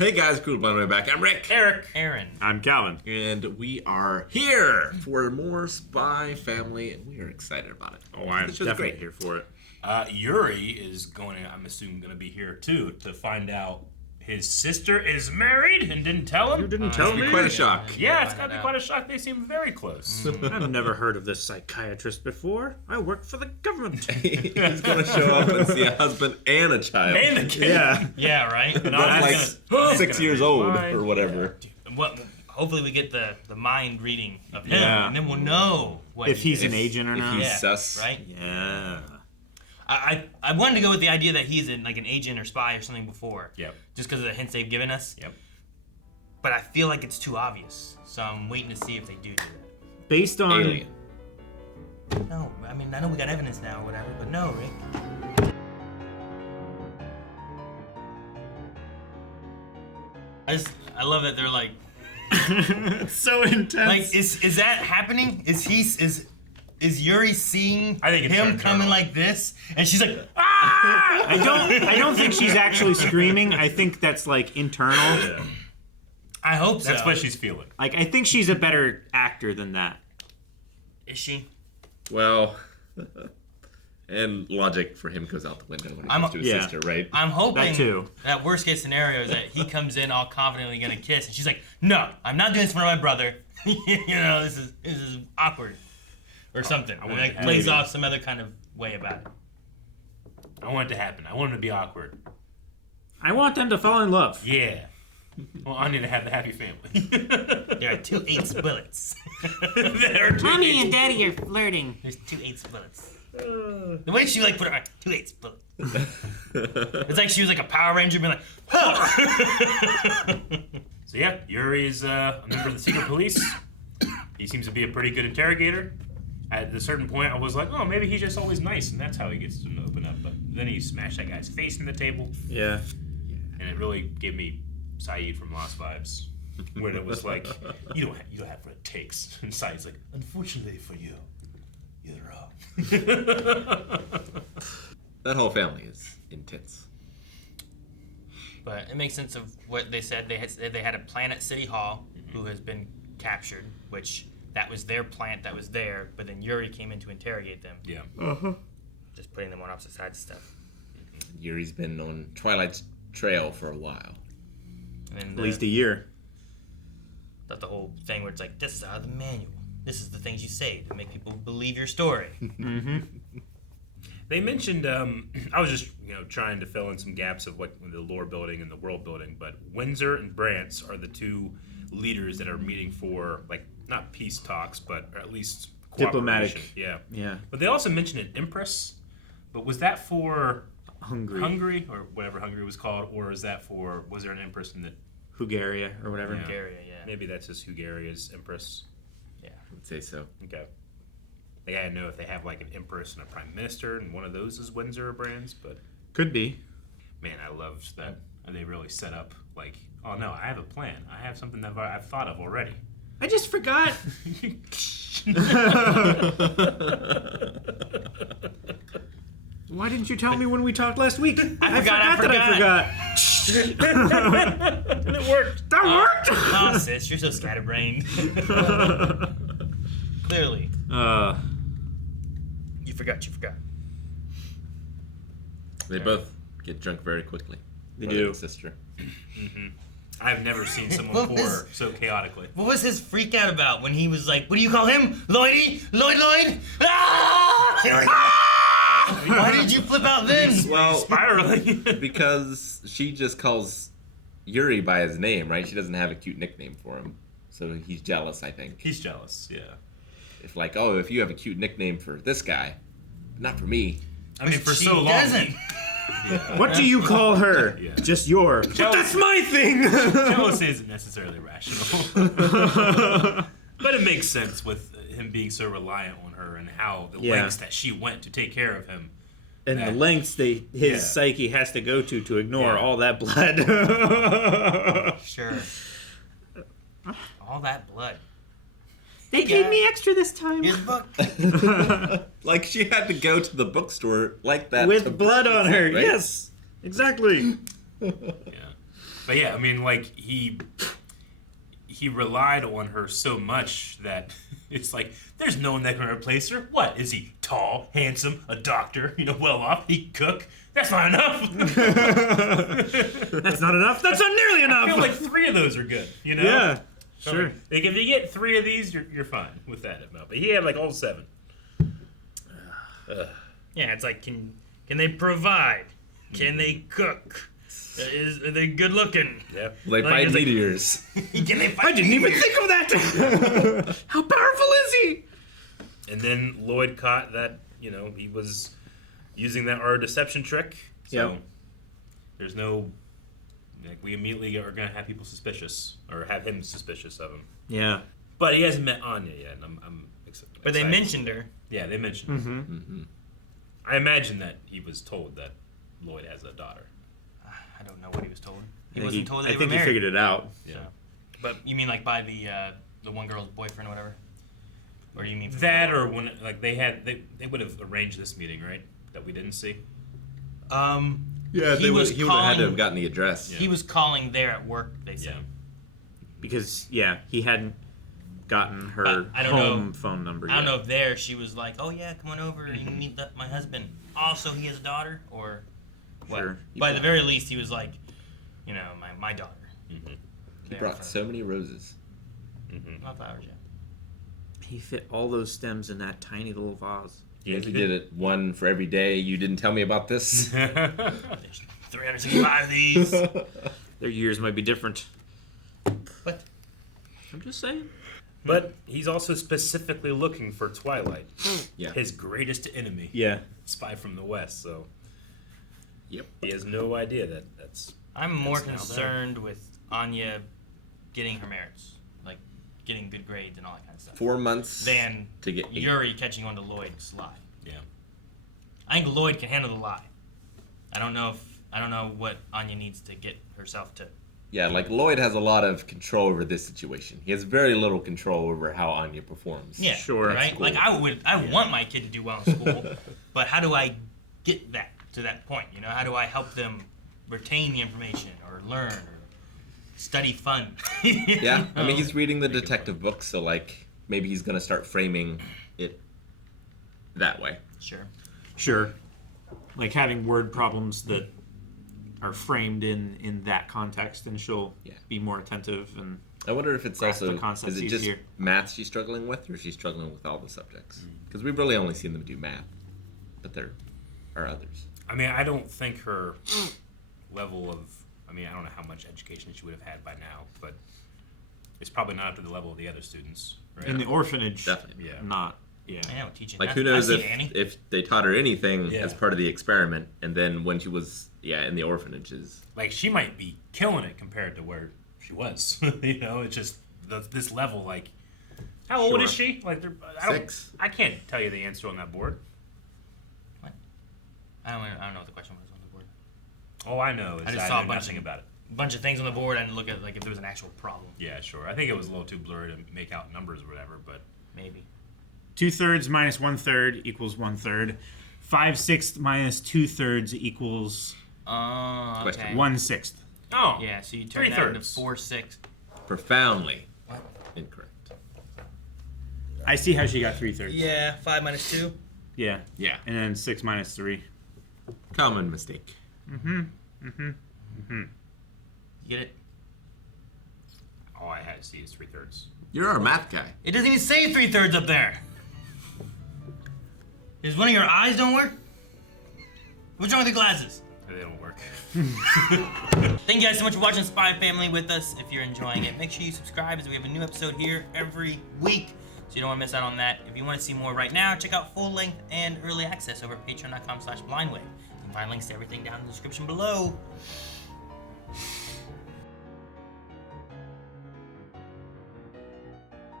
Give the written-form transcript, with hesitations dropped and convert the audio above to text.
Hey guys, cool by the way back. I'm Rick. Eric. Aaron. I'm Calvin. And we are here for more Spy Family, and we are excited about it. Oh, I'm This show's definitely great. here for it. Yuri is going to, I'm assuming, going to be here too to find out his sister is married and didn't tell him. You didn't tell It's me? be quite a shock. Yeah, it's got to be quite a shock. They seem very close. I've never heard of this psychiatrist before. I work for the government. He's going to show up and see a husband and a child. And the kid. Yeah. Yeah, right? And That's like 6 years old or whatever. Hopefully we get the mind reading of him, Yeah. and then we'll know what If he's is. an agent or If not. he's Yeah, sus. right? Yeah. I wanted to go with the idea that he's an agent or spy or something before. Yep. Just because of the hints they've given us. Yep. But I feel like it's too obvious. So I'm waiting to see if they do that. Based on... Alien. No, I mean, I know we got evidence now or whatever, but no, Rick. I love that they're like, It's so intense. like is that happening? Is Yuri seeing I think it's him internal. coming like this, and she's like, ah! I don't think she's actually screaming. I think that's like internal. Yeah. I hope so. That's what she's feeling. Like I think she's a better actor than that. Is she? Well, and logic for him goes out the window when he comes to his yeah. sister, right? I'm hoping That too. that worst case scenario is that he comes in all confidently gonna kiss, and she's like, no, I'm not doing this in front of my brother. You know, this is awkward, or something. I Or want like it- plays maybe. off some other kind of way about it. I want it to happen. I want it to be awkward. I want them to fall in love. Yeah. Well, Anya to have the happy family. There are 2 8 bullets. There are two Mommy and Daddy are flirting. There's 2 8 bullets. The way she like put her 2 8 bullets. It's like she was like a Power Ranger being like, huh. So yeah, Yuri is a member of the secret police. He seems to be a pretty good interrogator. At a certain point, I was like, oh, maybe he's just always nice, and that's how he gets to open up. But then he smashed that guy's face in the table, Yeah. and it really gave me Saeed from Lost vibes, where it was like, you don't have what it takes, and Saeed's like, unfortunately for you, you're wrong. That whole family is intense. But it makes sense of what they said. They had a plant at City Hall who has been captured, which that was their plant that was there, but then Yuri came in to interrogate them. Yeah. Just putting them on opposite sides and stuff. Yuri's been on Twilight's trail for a while. And At least a year. the whole thing where it's like, this is out of the manual. This is the things you say to make people believe your story. They mentioned, I was just, trying to fill in some gaps of what the lore building and the world building, but Windsor and Brantz are the two leaders that are meeting for, like, not peace talks, but at least Diplomatic. cooperation. Yeah. Yeah. But they also mentioned an empress, but was that for Hungary. or whatever Hungary was called, or is that for, was there an empress in the, Hungaria or whatever. Yeah. Bulgaria, yeah. maybe that's just Hungaria's empress? Yeah. I would say so. Okay. Like, I didn't know if they have, like, an empress and a prime minister, and one of those is Windsor or Brands, but... Could be. Man, I loved that. They really set up, like, oh no, I have a plan. I have something that I've thought of already. I just forgot. Why didn't you tell me when we talked last week? I forgot that I forgot. And it worked. That worked. Oh, sis, you're so scatterbrained. Clearly. You forgot. They both get drunk very quickly. They Brother do. and sister. I've never seen someone What pour was- so chaotically. What was his freak out about when he was like, what do you call him? Lloyd? Ah! Why did you flip out then? Well, Spiraling. because she just calls Yuri by his name, right? She doesn't have a cute nickname for him. So he's jealous, I think. He's jealous, yeah. If like, oh, if you have a cute nickname for this guy, but not for me. I mean, for She so long. doesn't. What do you call her? Yeah. Just your. But that's my thing. Jealousy isn't necessarily rational. But it makes sense with him being so reliant on her and how the Yeah. lengths that she went to take care of him. And the That- lengths his Yeah. psyche has to go to ignore Yeah. all that blood. Sure. All that blood. They paid me extra this time. Here's a book. Like she had to go to the bookstore like that to With blood on her. right? Yes. Exactly. Yeah. But But yeah, I mean, like he relied on her so much that it's like there's no one that can replace her. What is he? Tall, handsome, a doctor, well off. He can cook. That's not enough. That's not enough. That's not nearly enough. I feel like 3 of those are good. Yeah, So, sure. like if you get 3 of these, you're fine with that amount. But he had like all 7. Yeah, it's like can they provide? Can they cook? Are they good looking? Yeah. Like Like, fight it's like- meteors. Can they fight? I didn't even think of that. How powerful is he? And then Lloyd caught that, he was using that our deception trick. So Yep. there's no, we immediately are going to have people suspicious, or have him suspicious of him. Yeah. But he hasn't met Anya yet, and I'm excited. But they mentioned her. Yeah, they mentioned her. Mm-hmm. I imagine that he was told that Lloyd has a daughter. I don't know what he was told. He I wasn't think told I they were think he married. figured it out. Yeah. But you mean like by the one girl's boyfriend or whatever? Or do you mean That, or when they would have arranged this meeting, right? That we didn't see. Yeah, he was he would have had to calling- have gotten the address. He was calling there at work, they said. Yeah. Because he hadn't gotten her But I don't home know- phone number I don't yet. know if there she was like, oh yeah, come on over, you can meet my husband. Also, he has a daughter, or what? Sure. By the very least, he was like, my daughter. Mm-hmm. He brought so many roses. Mm-hmm. Not flowers, yeah. He fit all those stems in that tiny little vase. Yeah, he did it one for every day. You didn't tell me about this. There's 365 of these. Their years might be different. What? I'm just saying. But he's also specifically looking for Twilight, Yeah. his greatest enemy, Yeah. spy from the West. So Yep. he has no idea that that's. I'm more That's now concerned with Anya getting her merits, like getting good grades and all that kind of stuff, 4 months than to get 8. Yuri catching on to Lloyd's lie. Yeah. I think Lloyd can handle the lie. I don't know what Anya needs to get herself to. Yeah, like Lloyd has a lot of control over this situation. He has very little control over how Anya performs. Yeah, Sure. right. School. Like I want my kid to do well in school, but how do I get that to that point? How do I help them retain the information or learn or study fun? Yeah, I mean, he's reading the Make it detective books, so like maybe he's gonna start framing it that way. Sure. Sure. Like having word problems that are framed in that context, and she'll Yeah. be more attentive. And I wonder if it's Grasp the also concepts is it just easier. math she's struggling with, or is she struggling with all the subjects? Because we've really only seen them do math, but there are others. I mean, I don't think her level of. I mean, I don't know how much education she would have had by now, but it's probably not up to the level of the other students. Right? in the orphanage, Definitely. Yeah. not. Yeah. I know teaching. Like math. who knows I've seen Annie. if they taught her anything Yeah. as part of the experiment, and then when she was in the orphanages. Like she might be killing it compared to where she was. It's just this level. Like, how old is Sure. she? Like, 6. I can't tell you the answer on that board. I don't know what the question was on the board. All I know is I just I saw a know bunch nothing of- about it. A bunch of things on the board. I didn't look at like if there was an actual problem. Yeah, sure. I think it was a little too blurry to make out numbers or whatever, but Maybe. 2/3 minus 1/3 equals 1/3. 5/6 minus 2/3 equals Oh, Question. okay. 1/6. oh Yeah, so you turn that into 3/3. 4/6. Profoundly What? incorrect. I see how she got 3/3. Yeah, 5 minus 2. Yeah. Yeah. And then 6 minus 3. Common mistake. You get it? all I had to see is 3/3. You're our math guy. It doesn't even say 3/3 up there. Is one of your eyes don't work? What's wrong with your glasses? They don't work. Thank you guys so much for watching Spy Family with us. If you're enjoying it, make sure you subscribe as we have a new episode here every week. So you don't want to miss out on that. If you want to see more right now, check out full length and early access over at patreon.com/blindwave. You can find links to everything down in the description below.